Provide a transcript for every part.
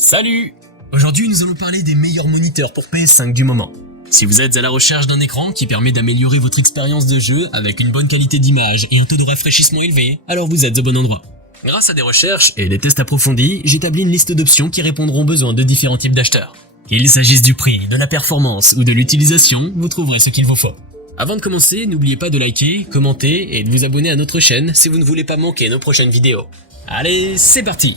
Salut! Aujourd'hui, nous allons parler des meilleurs moniteurs pour PS5 du moment. Si vous êtes à la recherche d'un écran qui permet d'améliorer votre expérience de jeu avec une bonne qualité d'image et un taux de rafraîchissement élevé, alors vous êtes au bon endroit. Grâce à des recherches et des tests approfondis, j'établis une liste d'options qui répondront aux besoins de différents types d'acheteurs. Qu'il s'agisse du prix, de la performance ou de l'utilisation, vous trouverez ce qu'il vous faut. Avant de commencer, n'oubliez pas de liker, commenter et de vous abonner à notre chaîne si vous ne voulez pas manquer nos prochaines vidéos. Allez, c'est parti!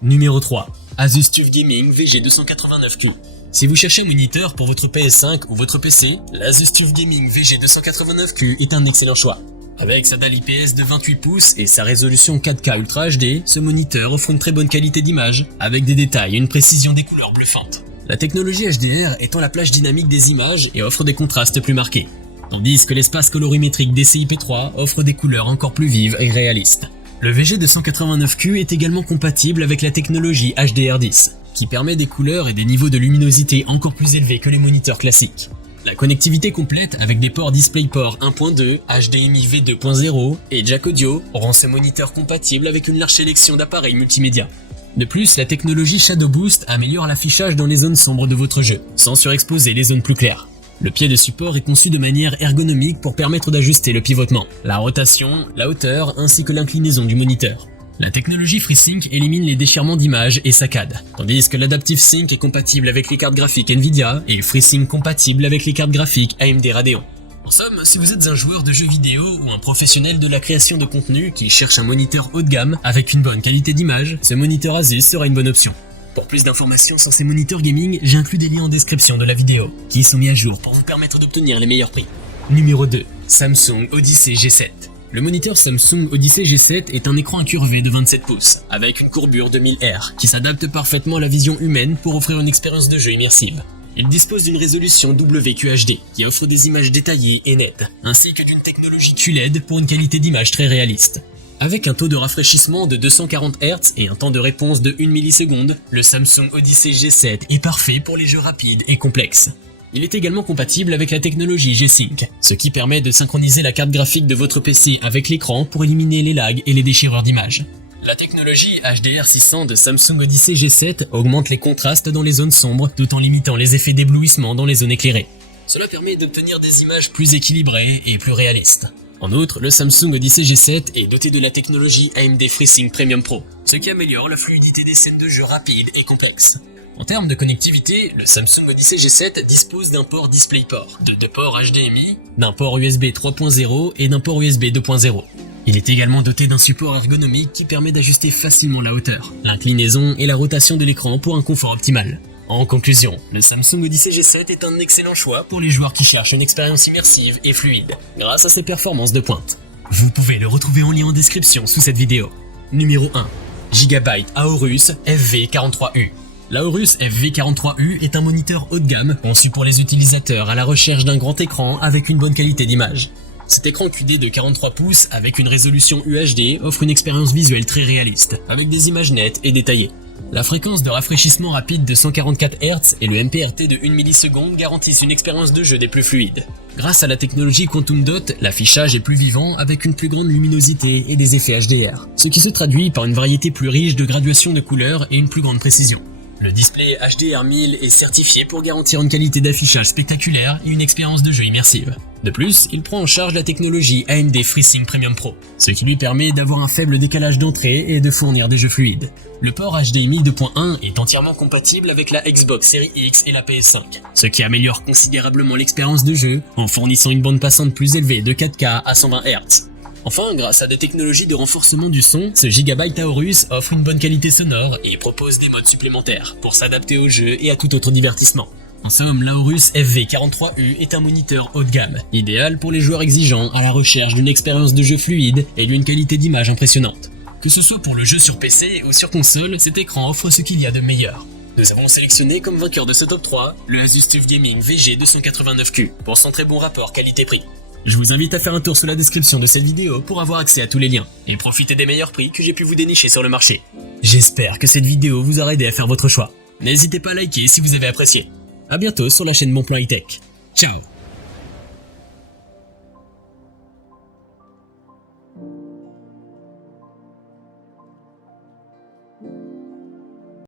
Numéro 3. Asus TUF Gaming VG289Q. Si vous cherchez un moniteur pour votre PS5 ou votre PC, l'Asus TUF Gaming VG289Q est un excellent choix. Avec sa dalle IPS de 28 pouces et sa résolution 4K Ultra HD, ce moniteur offre une très bonne qualité d'image, avec des détails et une précision des couleurs bluffantes. La technologie HDR étend la plage dynamique des images et offre des contrastes plus marqués, tandis que l'espace colorimétrique DCI-P3 offre des couleurs encore plus vives et réalistes. Le VG289Q est également compatible avec la technologie HDR10, qui permet des couleurs et des niveaux de luminosité encore plus élevés que les moniteurs classiques. La connectivité complète avec des ports DisplayPort 1.2, HDMI V2.0 et jack audio rend ce moniteur compatible avec une large sélection d'appareils multimédia. De plus, la technologie Shadow Boost améliore l'affichage dans les zones sombres de votre jeu, sans surexposer les zones plus claires. Le pied de support est conçu de manière ergonomique pour permettre d'ajuster le pivotement, la rotation, la hauteur ainsi que l'inclinaison du moniteur. La technologie FreeSync élimine les déchirements d'image et saccades, tandis que l'Adaptive Sync est compatible avec les cartes graphiques Nvidia et FreeSync compatible avec les cartes graphiques AMD Radeon. En somme, si vous êtes un joueur de jeux vidéo ou un professionnel de la création de contenu qui cherche un moniteur haut de gamme avec une bonne qualité d'image, ce moniteur Asus sera une bonne option. Pour plus d'informations sur ces moniteurs gaming, j'ai inclus des liens en description de la vidéo, qui sont mis à jour pour vous permettre d'obtenir les meilleurs prix. Numéro 2. Samsung Odyssey G7. Le moniteur Samsung Odyssey G7 est un écran incurvé de 27 pouces, avec une courbure de 1000 Hz, qui s'adapte parfaitement à la vision humaine pour offrir une expérience de jeu immersive. Il dispose d'une résolution WQHD, qui offre des images détaillées et nettes, ainsi que d'une technologie QLED pour une qualité d'image très réaliste. Avec un taux de rafraîchissement de 240 Hz et un temps de réponse de 1 milliseconde, le Samsung Odyssey G7 est parfait pour les jeux rapides et complexes. Il est également compatible avec la technologie G-Sync, ce qui permet de synchroniser la carte graphique de votre PC avec l'écran pour éliminer les lags et les déchireurs d'images. La technologie HDR600 de Samsung Odyssey G7 augmente les contrastes dans les zones sombres tout en limitant les effets d'éblouissement dans les zones éclairées. Cela permet d'obtenir des images plus équilibrées et plus réalistes. En outre, le Samsung Odyssey G7 est doté de la technologie AMD FreeSync Premium Pro, ce qui améliore la fluidité des scènes de jeu rapides et complexes. En termes de connectivité, le Samsung Odyssey G7 dispose d'un port DisplayPort, de deux ports HDMI, d'un port USB 3.0 et d'un port USB 2.0. Il est également doté d'un support ergonomique qui permet d'ajuster facilement la hauteur, l'inclinaison et la rotation de l'écran pour un confort optimal. En conclusion, le Samsung Odyssey G7 est un excellent choix pour les joueurs qui cherchent une expérience immersive et fluide, grâce à ses performances de pointe. Vous pouvez le retrouver en lien en description sous cette vidéo. Numéro 1. Gigabyte Aorus FV43U. L'Aorus FV43U est un moniteur haut de gamme conçu pour les utilisateurs à la recherche d'un grand écran avec une bonne qualité d'image. Cet écran QD de 43 pouces avec une résolution UHD offre une expérience visuelle très réaliste, avec des images nettes et détaillées. La fréquence de rafraîchissement rapide de 144 Hz et le MPRT de 1 milliseconde garantissent une expérience de jeu des plus fluides. Grâce à la technologie Quantum Dot, l'affichage est plus vivant avec une plus grande luminosité et des effets HDR, ce qui se traduit par une variété plus riche de graduations de couleurs et une plus grande précision. Le display HDR 1000 est certifié pour garantir une qualité d'affichage spectaculaire et une expérience de jeu immersive. De plus, il prend en charge la technologie AMD FreeSync Premium Pro, ce qui lui permet d'avoir un faible décalage d'entrée et de fournir des jeux fluides. Le port HDMI 2.1 est entièrement compatible avec la Xbox Series X et la PS5, ce qui améliore considérablement l'expérience de jeu en fournissant une bande passante plus élevée de 4K à 120 Hz. Enfin, grâce à des technologies de renforcement du son, ce Gigabyte Aorus offre une bonne qualité sonore et propose des modes supplémentaires pour s'adapter au jeu et à tout autre divertissement. En somme, l'Aorus FV43U est un moniteur haut de gamme, idéal pour les joueurs exigeants à la recherche d'une expérience de jeu fluide et d'une qualité d'image impressionnante. Que ce soit pour le jeu sur PC ou sur console, cet écran offre ce qu'il y a de meilleur. Nous avons sélectionné comme vainqueur de ce top 3 le Asus TUF Gaming VG289Q pour son très bon rapport qualité-prix. Je vous invite à faire un tour sous la description de cette vidéo pour avoir accès à tous les liens et profiter des meilleurs prix que j'ai pu vous dénicher sur le marché. J'espère que cette vidéo vous aura aidé à faire votre choix. N'hésitez pas à liker si vous avez apprécié. A bientôt sur la chaîne Bon Plan High Tech. Ciao.